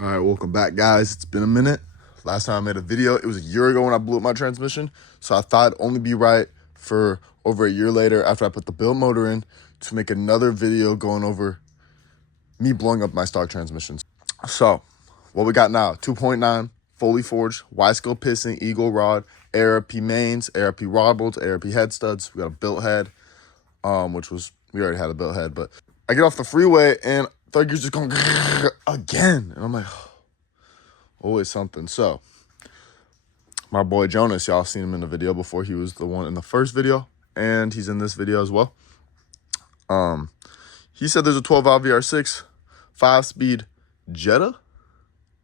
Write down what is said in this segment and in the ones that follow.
All right, welcome back, guys. It's been a minute. Last time I made a video, it was a year ago when I blew up my transmission. So I thought it'd only be right for over a year later after I put the build motor in to make another video going over me blowing up my stock transmissions. So what we got now, 2.9, fully forged, Y-Skill piston, Eagle rod, ARP mains, ARP rod bolts, ARP head studs. We got a built head, which was, we already had a built head, but I get off the freeway and third gear's just going again. And I'm like, always something. So my boy Jonas, y'all seen him in the video before. He was the one in the first video and he's in this video as well. He said there's a 12-valve VR6 5-speed Jetta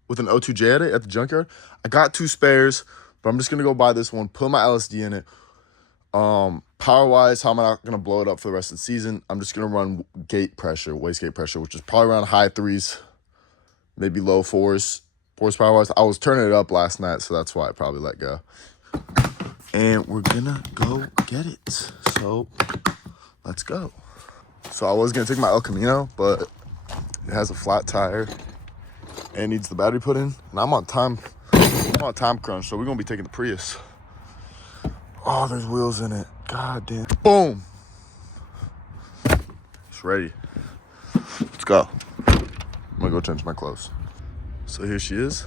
with an O2 Jetta at the junkyard. I got 2 spares, but I'm just gonna go buy this one, put my LSD in it. Power wise, how am I not gonna blow it up for the rest of the season? I'm just gonna run gate pressure, wastegate pressure, which is probably around high 3s, maybe low 4s. Horsepower wise, I was turning it up last night, so that's why I probably let go. And we're gonna go get it. So let's go. So I was gonna take my El Camino, but it has a flat tire and needs the battery put in. And I'm on time crunch, so we're gonna be taking the Prius. Oh, there's wheels in it. God damn. Boom. It's ready. Let's go. I'm gonna go change my clothes. So here she is.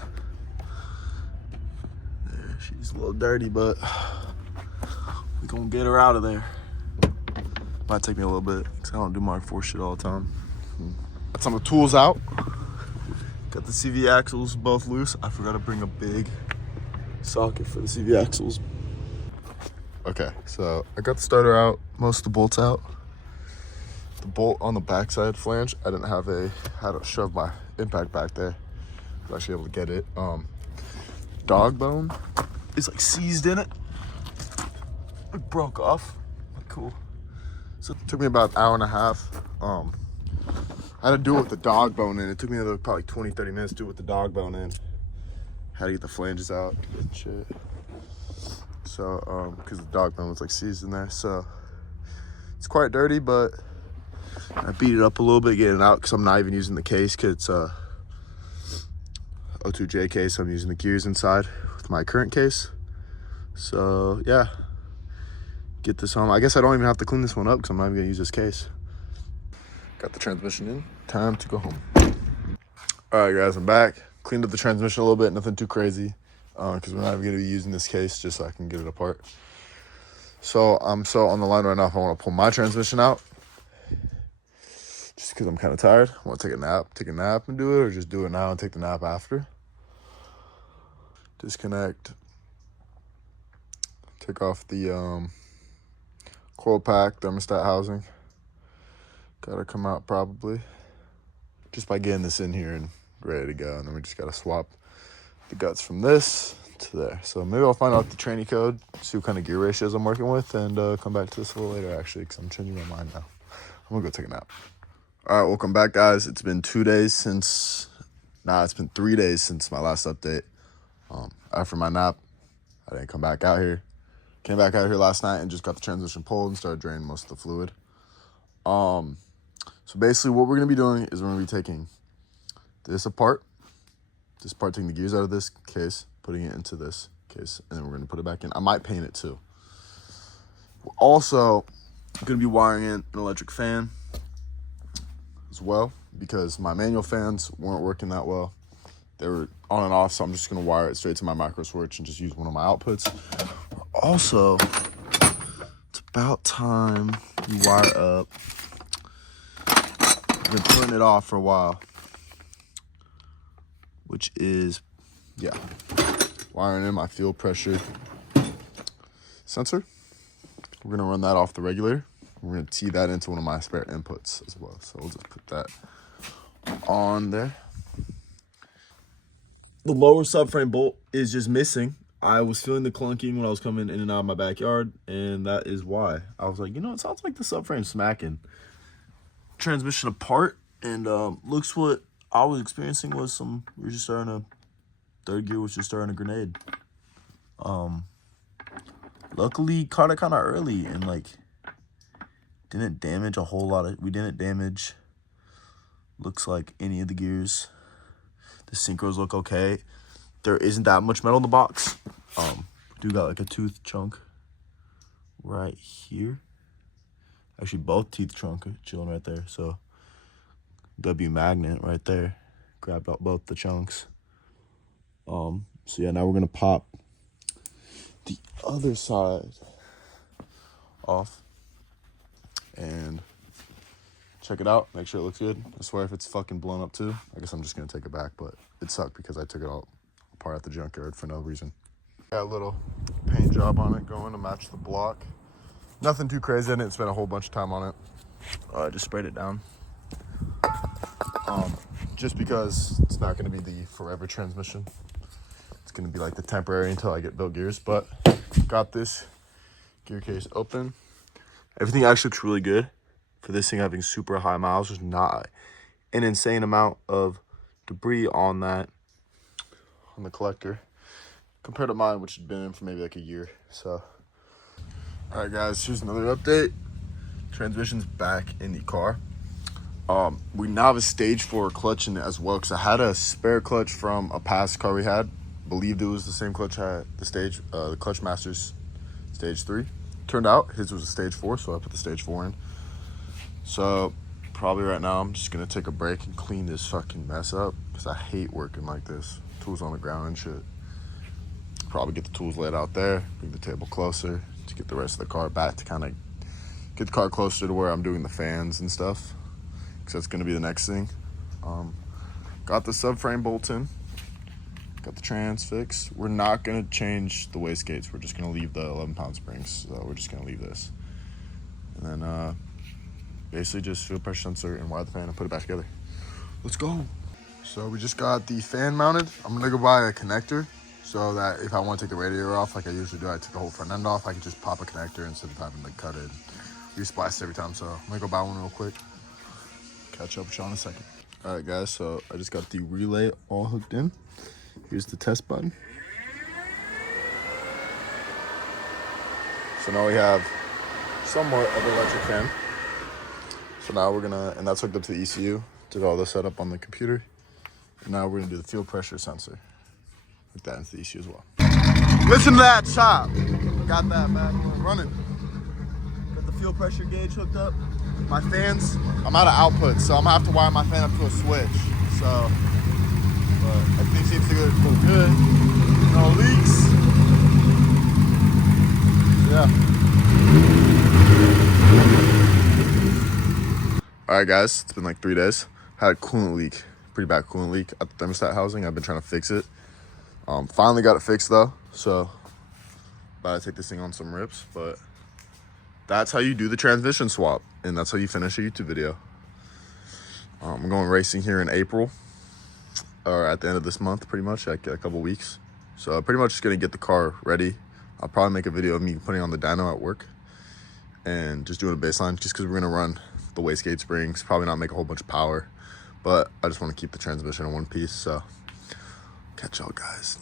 There, she's a little dirty, but we're gonna get her out of there. Might take me a little bit, because I don't do Mark IV shit all the time. Got some of the tools out. Got the CV axles both loose. I forgot to bring a big socket for the CV axles. Okay, so I got the starter out, most of the bolts out. The bolt on the backside flange, I didn't have had to shove my impact back there. I was actually able to get it. Dog bone is like seized in it. It broke off. Cool. So it took me about an hour and a half. I had to do it with the dog bone in. It took me another probably 20-30 minutes to do it with the dog bone in. Had to get the flanges out and shit. So, because the dog bone was like seized in there. So it's quite dirty, but I beat it up a little bit getting it out because I'm not even using the case because it's O2J case. I'm using the gears inside with my current case. So yeah, get this home. I guess I don't even have to clean this one up because I'm not even gonna use this case. Got the transmission in, time to go home. All right guys, I'm back. Cleaned up the transmission a little bit, nothing too crazy because we're not even gonna be using this case just so I can get it apart. So I'm on the line right now if I want to pull my transmission out. Just because I'm kind of tired. I want to take a nap and do it, or just do it now and take the nap after. Disconnect. Take off the coil pack, thermostat housing. Gotta come out probably. Just by getting this in here and ready to go. And then we just gotta swap the guts from this to there. So maybe I'll find out the tranny code, see what kind of gear ratios I'm working with, and come back to this a little later actually, because I'm changing my mind now. I'm gonna go take a nap. All right, welcome back, guys. It's been 2 days since, it's been 3 days since my last update. After my nap, I didn't come back out here. Came back out here last night and just got the transmission pulled and started draining most of the fluid. So basically what we're gonna be doing is we're gonna be taking this apart, taking the gears out of this case, putting it into this case, and then we're gonna put it back in. I might paint it too. We're also gonna be wiring in an electric fan as well, because my manual fans weren't working that well. They were on and off, so I'm just gonna wire it straight to my micro switch and just use one of my outputs. Also, it's about time you wire up. I've been putting it off for a while, which is, wiring in my fuel pressure sensor. We're gonna run that off the regulator. We're gonna tee that into one of my spare inputs as well. So we'll just put that on there. The lower subframe bolt is just missing. I was feeling the clunking when I was coming in and out of my backyard, and that is why. I was like, it sounds like the subframe smacking. Transmission apart, and looks what I was experiencing was third gear was just starting a grenade. Luckily caught it kind of early and didn't damage a whole lot. We didn't damage, looks like, any of the gears. The synchros look okay. There isn't that much metal in the box. Do got like a tooth chunk right here. Actually, both teeth chunk chilling right there. So W magnet right there. Grabbed out both the chunks. So yeah, now we're gonna pop the other side off and check it out. Make sure it looks good. I swear if it's fucking blown up too, I guess I'm just gonna take it back, but it sucked because I took it all apart at the junkyard for no reason. Got a little paint job on it going to match the block. Nothing too crazy. I didn't spend a whole bunch of time on it. I just sprayed it down. Just because it's not gonna be the forever transmission. It's gonna be like the temporary until I get built gears, but got this gear case open. Everything actually looks really good for this thing having super high miles. There's not an insane amount of debris on that, on the collector, compared to mine, which had been in for maybe like a year. So, all right, guys, here's another update. Transmission's back in the car. We now have a stage 4 clutch in it as well, because I had a spare clutch from a past car we had. Believed it was the same clutch I had, the Clutch Masters stage 3. Turned out his was a stage 4, so I put the stage 4 in. So probably right now I'm just gonna take a break and clean this fucking mess up, because I hate working like this. Tools on the ground and shit. Probably get the tools laid out there, bring the table closer to get the rest of the car back, to kind of get the car closer to where I'm doing the fans and stuff, because that's gonna be the next thing. Got the subframe bolts in. Got the trans fixed. We're not gonna change the wastegates. We're just gonna leave the 11-pound springs. So we're just gonna leave this. And then basically just fuel pressure sensor and wire the fan and put it back together. Let's go. So we just got the fan mounted. I'm gonna go buy a connector so that if I want to take the radiator off, like I usually do, I take the whole front end off. I can just pop a connector instead of having to cut it, re-splice every time. So I'm gonna go buy one real quick. Catch up with y'all in a second. All right, guys. So I just got the relay all hooked in. Here's the test button. So now we have somewhat of an electric fan. So now we're gonna, and that's hooked up to the ECU. Did all the setup on the computer. And now we're gonna do the fuel pressure sensor. Hook that into the ECU as well. Listen to that chop. Got that bad one running. Got the fuel pressure gauge hooked up. My fans, I'm out of output, so I'm gonna have to wire my fan up to a switch. So, but everything seems to go good. No leaks. Yeah. All right, guys, it's been like 3 days. Had a coolant leak, pretty bad coolant leak at the thermostat housing. I've been trying to fix it. Finally got it fixed though, so about to take this thing on some rips, but that's how you do the transmission swap, and that's how you finish a YouTube video. I'm going racing here in April, or at the end of this month, pretty much, like a couple weeks. So pretty much just gonna get the car ready. I'll probably make a video of me putting on the dyno at work and just doing a baseline, just because we're gonna run the wastegate springs, probably not make a whole bunch of power, but I just want to keep the transmission in one piece. So catch y'all guys.